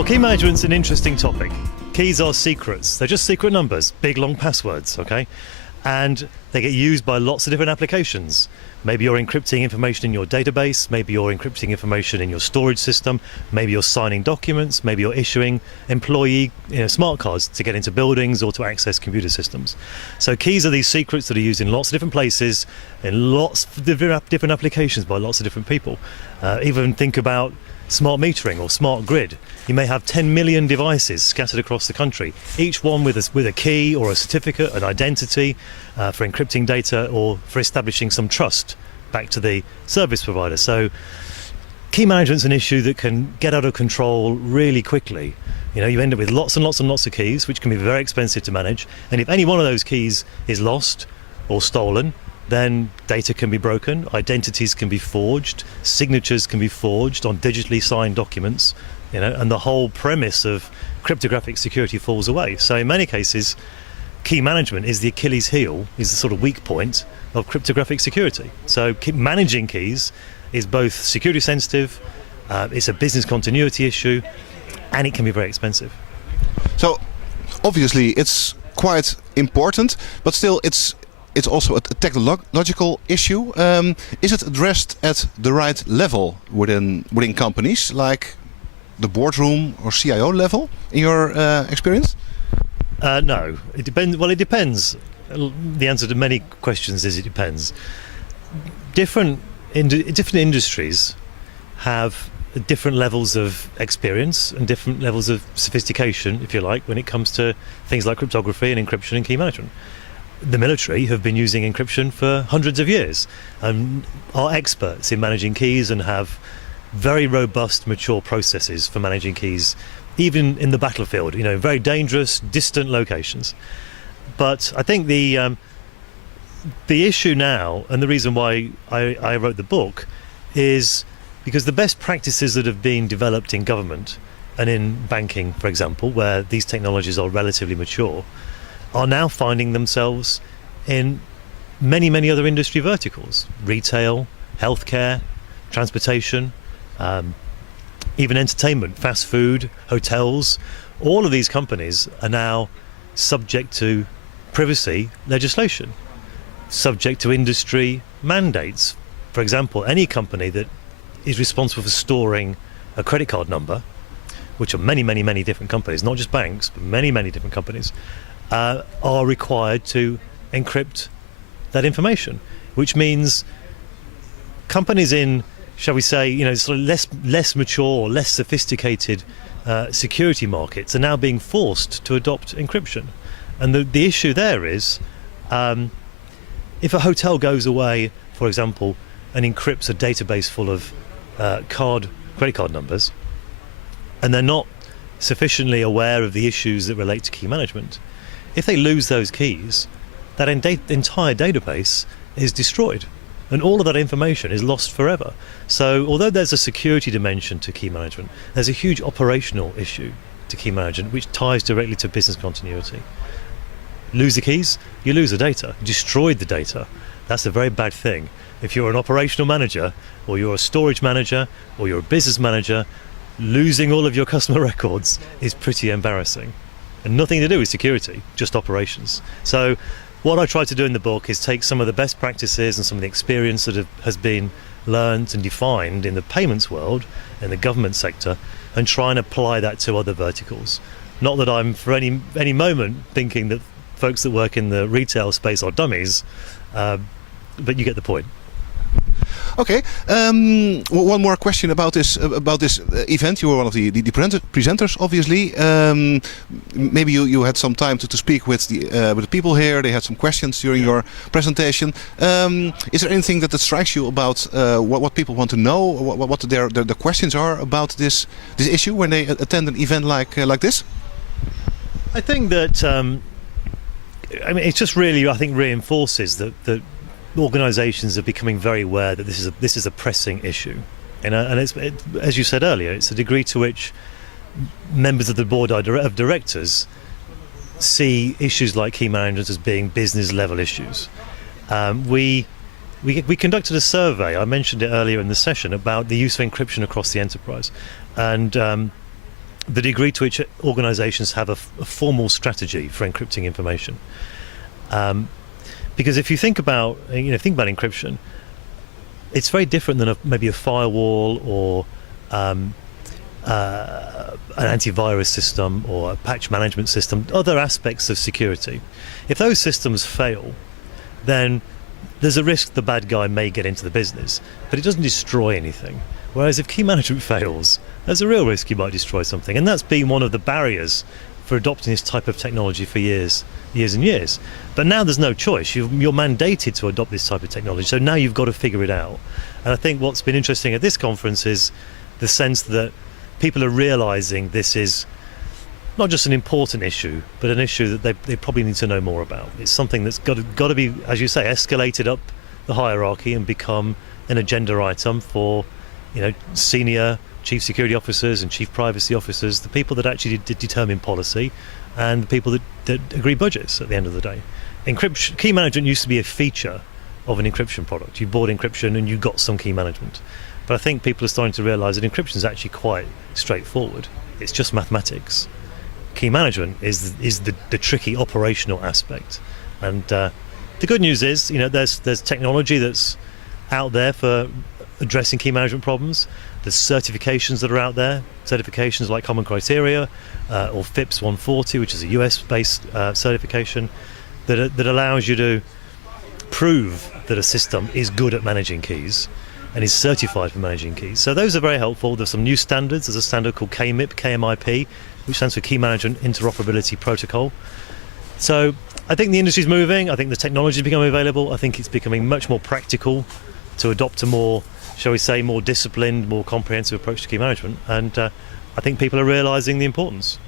Well, key management's an interesting topic. Keys are secrets. They're just secret numbers, big long passwords, okay? And they get used by lots of different applications. Maybe you're encrypting information in your database, maybe you're encrypting information in your storage system, maybe you're signing documents, maybe you're issuing employee smart cards to get into buildings or to access computer systems. So keys are these secrets that are used in lots of different places, in lots of different applications by lots of different people. Even think about smart metering or smart grid. You may have 10 million devices scattered across the country, each one with a key or a certificate, an identity for encrypting data or for establishing some trust back to the service provider. So key management's an issue that can get out of control really quickly. You end up with lots and lots and lots of keys, which can be very expensive to manage. And if any one of those keys is lost or stolen, then data can be broken, identities can be forged, signatures can be forged on digitally signed documents, and the whole premise of cryptographic security falls away. So in many cases, key management is the Achilles heel, is the sort of weak point of cryptographic security. So managing keys is both security sensitive, it's a business continuity issue, and it can be very expensive. So obviously it's quite important, but still it's also a technological issue. Is it addressed at the right level within companies, like the boardroom or CIO level, in your experience? No, it depends. Well, it depends. The answer to many questions is it depends. Different industries have different levels of experience and different levels of sophistication, if you like, when it comes to things like cryptography and encryption and key management. The military have been using encryption for hundreds of years and are experts in managing keys and have very robust, mature processes for managing keys, even in the battlefield, very dangerous, distant locations. But I think the issue now, and the reason why I wrote the book, is because the best practices that have been developed in government and in banking, for example, where these technologies are relatively mature, are now finding themselves in many, many other industry verticals: retail, healthcare, transportation, even entertainment, fast food, hotels. All of these companies are now subject to privacy legislation, subject to industry mandates. For example, any company that is responsible for storing a credit card number, which are many, many, many different companies, not just banks, but many, many different companies, are required to encrypt that information, which means companies in, shall we say, sort of less mature, less sophisticated security markets are now being forced to adopt encryption. And the issue there is, if a hotel goes away, for example, and encrypts a database full of credit card numbers, and they're not sufficiently aware of the issues that relate to key management, if they lose those keys, that entire database is destroyed and all of that information is lost forever. So although there's a security dimension to key management, there's a huge operational issue to key management which ties directly to business continuity. Lose the keys, you lose the data. Destroyed the data, that's a very bad thing. If you're an operational manager, or you're a storage manager, or you're a business manager, losing all of your customer records is pretty embarrassing. And nothing to do with security, just operations. So what I try to do in the book is take some of the best practices and some of the experience that has been learned and defined in the payments world, in the government sector, and try and apply that to other verticals. Not that I'm for any moment thinking that folks that work in the retail space are dummies, but you get the point. Okay. One more question about this event. You were one of the presenters, obviously. Maybe you had some time to speak with the people here. They had some questions during your presentation. Is there anything that strikes you about what people want to know? What their questions are about this issue when they attend an event like this? I think that it just really, I think, reinforces that organisations are becoming very aware that this is a pressing issue, and as you said earlier, it's the degree to which members of the board of directors see issues like key management as being business level issues. We conducted a survey, I mentioned it earlier in the session, about the use of encryption across the enterprise, and the degree to which organisations have a formal strategy for encrypting information. Because if you think about encryption, it's very different than maybe a firewall or an antivirus system or a patch management system, other aspects of security. If those systems fail, then there's a risk the bad guy may get into the business, but it doesn't destroy anything. Whereas if key management fails, there's a real risk you might destroy something. And that's been one of the barriers for adopting this type of technology for years and years. But now there's no choice. You're mandated to adopt this type of technology. So now you've got to figure it out. And I think what's been interesting at this conference is the sense that people are realising this is not just an important issue, but an issue that they probably need to know more about. It's something that's got to be, as you say, escalated up the hierarchy and become an agenda item for, senior chief security officers and chief privacy officers, the people that actually determine policy, and the people that agree budgets at the end of the day. Encryption, key management used to be a feature of an encryption product. You bought encryption and you got some key management. But I think people are starting to realise that encryption is actually quite straightforward. It's just mathematics. Key management is the tricky operational aspect. And the good news is, there's technology that's out there for addressing key management problems. There's certifications that are out there, certifications like Common Criteria or FIPS 140, which is a US-based certification that allows you to prove that a system is good at managing keys and is certified for managing keys. So those are very helpful. There's some new standards. There's a standard called KMIP, which stands for Key Management Interoperability Protocol. So I think the industry's moving. I think the technology is becoming available. I think it's becoming much more practical to adopt a more, shall we say, more disciplined, more comprehensive approach to key management. And I think people are realising the importance.